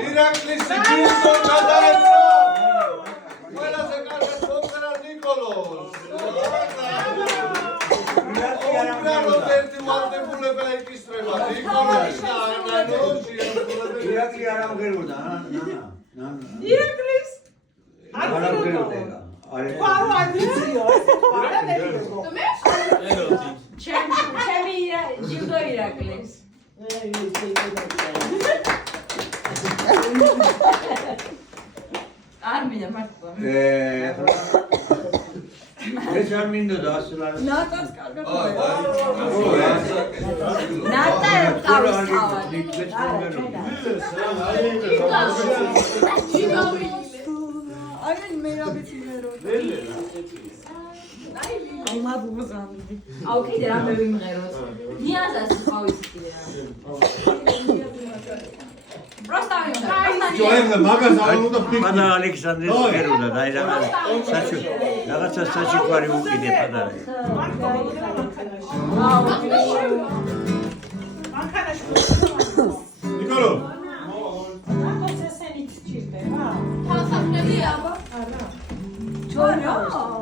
ირაკლის ჯილდო გადაეცა. ყველაზე კარგად მომწერა ნიკოლოს. რობერტი ვალდებულება ეკისრება. ნიკოლოს და ანანოში ირაკლი არ ამღეროდა, ირაკლის არ ამღეროდა. Qual a dizio? ჩემი ჯილდო ირაკლის. არ მინდა მართლა. ეს არ მინდოდა ასულარ. ნატას კარგად ნატა ყავს აი მე რა ვიცი მე რო აი მაგუზამდი აუ კიდე რამე ვიმღეროს ნიაზას ყავის კიდე просто ჯოემ მაგას არ უნდა ფიქრი. პადა ალექსანდრეს მღეროდა და აი რაღაცა საჩიქვარი უკიდე პადარე. მანქანაში ნიკოლო